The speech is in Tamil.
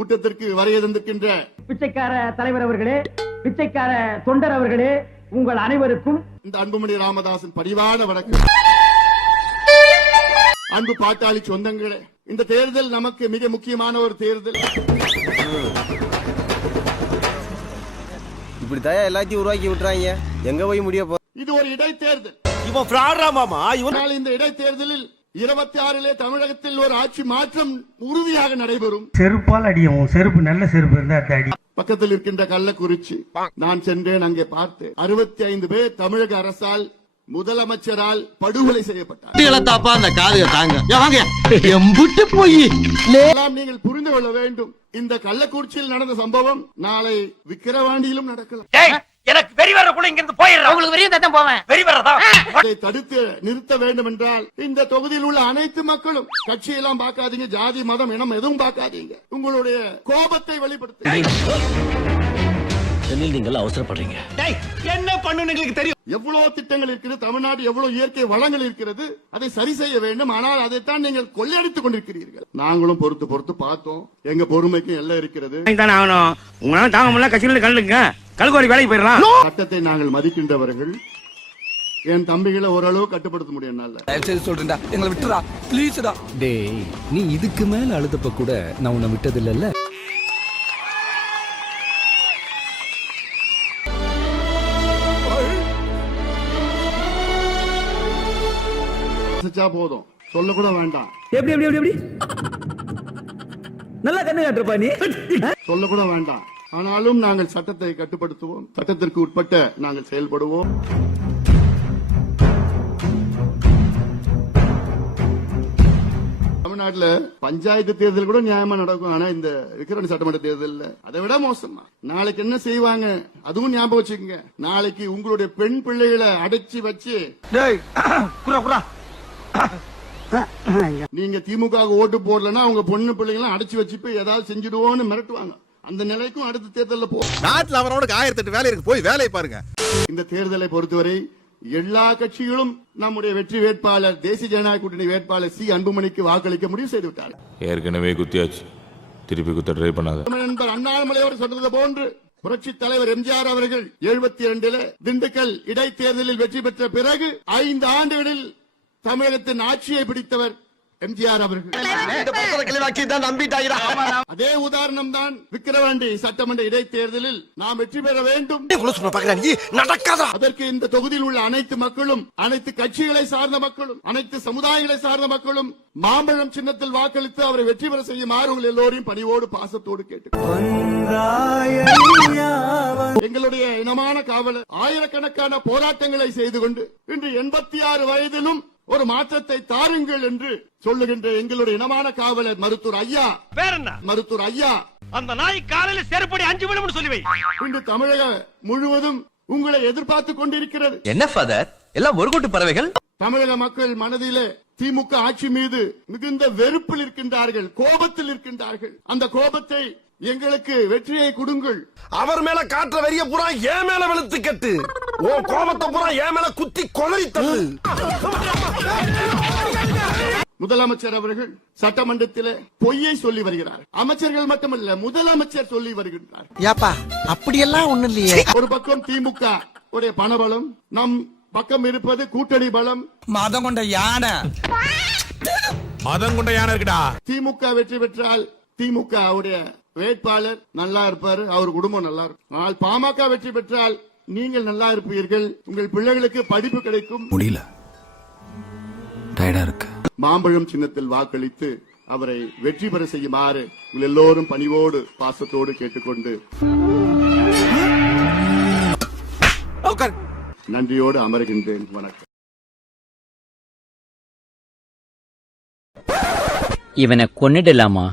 கூட்டத்திற்கு வரையறுக்கின்ற பிச்சைக்கார தலைவர் அவர்களே, பிச்சைக்கார தொண்டர் அவர்களே, உங்கள் அனைவருக்கும் இந்த அன்புமணி ராமதாசன் பரிவான வணக்கம். அன்பு பாட்டாளி சொந்தங்களே, இந்த தேர்தல் நமக்கு மிக முக்கியமான ஒரு தேர்தல். இப்படி தயா எல்லாத்தையும் உருவாக்கி விட்டுறாங்க, எங்க போய் முடிய போ. இது ஒரு இடைத்தேர்தல். இவன் ஃப்ராடா மாமா. இவனால் இந்த இடைத்தேர்தலில் 26 தமிழகத்தில் ஒரு ஆட்சி மாற்றம் உறுதியாக நடைபெறும். செருப்பால் அடியும், செருப்பு நல்ல செருப்பு இருந்தா அடி. பக்கத்தில் இருக்கின்ற கள்ளக்குறிச்சி நான் சென்றேன், அங்கே பார்த்தேன். 65 பேர் தமிழக அரசால் முதலமைச்சரால் படுகொலை செய்யப்பட்டார். நீங்கள் புரிந்து கொள்ள வேண்டும், இந்த கள்ளக்குறிச்சியில் நடந்த சம்பவம் நாளை விக்கிரவாண்டியிலும் நடக்கலாம். எனக்கு வெறி வரக்குள்ள இங்க இருந்து போயிடுறேன். உங்களுக்கு வெறியும் தான் போவேன். வெறி வரதா? அதை தடுத்து நிறுத்த வேண்டும் என்றால் இந்த தொகுதியில் உள்ள அனைத்து மக்களும், கட்சியெல்லாம் பார்க்காதீங்க, ஜாதி மதம் இனம் எதுவும் பார்க்காதீங்க, உங்களுடைய கோபத்தை வெளிப்படுத்த. நீங்கள் அவசரப்படுறீங்க. என்ன பண்ணணும் எங்களுக்கு தெரியும். எவ்வளவு திட்டங்கள் இருக்கிறது, தமிழ்நாடு எவ்வளவு இயற்கை வளங்கள் இருக்கிறது, அதை சரி செய்ய வேண்டும். ஆனால் அதைத்தான் நீங்கள் கொள்ளையடித்துக் கொண்டிருக்கிறீர்கள். நாங்களும் பொறுத்து பார்த்தோம். எங்க பொறுமைக்கு எல்லாம் இருக்கிறது. உங்களால தாங்க முடியல, கட்சியில கல்லுங்க கல்கோரி வேலைக்கு போயிடலாம். சட்டத்தை நாங்கள் மதிக்கின்றவர்கள். என் தம்பிகளை ஓரளவு கட்டுப்படுத்த முடியும். சொல்றேன்டா, எங்களை விட்டுறா ப்ளீஸ்டா. டேய், நீ இதுக்கு மேல அழுதப்ப கூட நான் உன்னை விட்டது இல்லல்ல. போதும், சொல்ல கூட வேண்டாம். எப்படி எப்படி எப்படி நல்லா கண்ணு காட்டுறப்பா நீ. சொல்ல கூட வேண்டாம். ஆனாலும் நாங்கள் சட்டத்தை கட்டுப்படுத்துவோம், சட்டத்திற்கு உட்பட்ட நாங்கள் செயல்படுவோம். தமிழ்நாட்டுல பஞ்சாயத்து தேர்தல் கூட நியாயமா நடக்கும். ஆனா இந்த விக்கிரவாண்டி சட்டமன்ற தேர்தல் அதை விட மோசமா. நாளைக்கு என்ன செய்வாங்க அதுவும் ஞாபகம் வச்சுக்கோங்க. நாளைக்கு உங்களுடைய பெண் பிள்ளைகளை அடைச்சி வச்சு, நீங்க திமுக ஓட்டு போடலன்னா உங்க பொண்ணு பிள்ளைங்க அடைச்சு வச்சு போய் ஏதாவது செஞ்சிடுவோம்னு மிரட்டுவாங்க. அந்த நிலைக்கும் அடுத்த தேர்தலில் போ. நாட்டுல அவரோட 1008 வேலை இருக்கு, போய் வேலையை பாருங்க. இந்த தேர்தலை பொறுத்தவரை எல்லா கட்சிகளும் நம்முடைய வெற்றி வேட்பாளர், தேசிய ஜனநாயக கூட்டணி வேட்பாளர் சி அன்புமணிக்கு வாக்களிக்க முடிவு செய்து விட்டார். ஏற்கனவே குத்தியாச்சு, திருப்பி குத்த ட்ரை பண்ணாத. நண்பர் அண்ணாமலை அவர் சொன்னது போன்று புரட்சி தலைவர் எம்ஜிஆர் அவர்கள் 72 திண்டுக்கல் இடைத்தேர்தலில் வெற்றி பெற்ற பிறகு 5 ஆண்டுகளில் தமிழகத்தின் ஆட்சியை பிடித்தவர் எம்ஜிஆர் அவர்கள். அதே உதாரணம் தான் விக்கிரவாண்டி சட்டமன்ற இடைத்தேர்தலில் நாம் வெற்றி பெற வேண்டும். அதற்கு இந்த தொகுதியில் உள்ள அனைத்து மக்களும், அனைத்து கட்சிகளை சார்ந்த மக்களும், அனைத்து சமுதாயங்களை சார்ந்த மக்களும் மாம்பழம் சின்னத்தில் வாக்களித்து அவரை வெற்றி பெற செய்யுமாறு உங்கள் எல்லோரையும் பணிவோடு பாசத்தோடு கேட்டுக்கொள்கிறேன். எங்களுடைய இனமான காவலர் ஆயிரக்கணக்கான போராட்டங்களை செய்து கொண்டு இன்று 86 வயதிலும் ஒரு மாற்றத்தை தாருங்கள் என்று சொல்லுகின்ற எங்களுடைய இனமான காவலர் மருத்துவர் ஐயா. மருத்துவர் ஐயா, அந்த நாய் காலையில் செருப்படி 5 விழும் சொல்லி வை. இன்று தமிழக முழுவதும் உங்களை எதிர்பார்த்துக் கொண்டிருக்கிறது. என்ன ஃபாதர், எல்லாம் ஒரு கூட்டு பறவைகள். தமிழக மக்கள் மனதிலே திமுக ஆட்சி மீது மிகுந்த வெறுப்பில் இருக்கின்றார்கள், கோபத்தில் இருக்கின்றார்கள். அந்த கோபத்தை எங்களுக்கு வெற்றியை கொடுங்கள். அவர் மேல காற்ற வெறிய புறா ஏன் மேல வெளுத்து கட்டு, ஓ கோபத்தை புறா ஏன் மேல குத்தி கொலைத்தது. முதலமைச்சர் அவர்கள் சட்டமன்றத்தில் பொய்யை சொல்லி வருகிறார். அமைச்சர்கள் மட்டுமல்ல, முதலமைச்சர் சொல்லி வருகின்றார். அப்படியெல்லாம் ஒண்ணு இல்லையே. ஒரு பக்கம் திமுக உடைய பணபலம், நம் பக்கம் இருப்பது கூட்டணி பலம். மதம் கொண்ட யானை இருக்குடா. திமுக வெற்றி பெற்றால் திமுக உடைய வேட்பாளர் நல்லா இருப்பாரு, அவர் குடும்பம் நல்லா இருக்கும். ஆனால் பாமக வெற்றி பெற்றால் நீங்கள் நல்லா இருப்பீர்கள், உங்கள் பிள்ளைகளுக்கு படிப்பு கிடைக்கும். முடியல, டயர்டா இருக்கு. மாம்பழம் சின்னத்தில் வாக்களித்து அவரை வெற்றி பெற செய்யுமாறு உங்கள் எல்லோரும் பணிவோடு பாசத்தோடு கேட்டுக்கொண்டு நன்றியோடு அமர்கின்றேன். வணக்கம். இவனை கொன்னிடலாமா?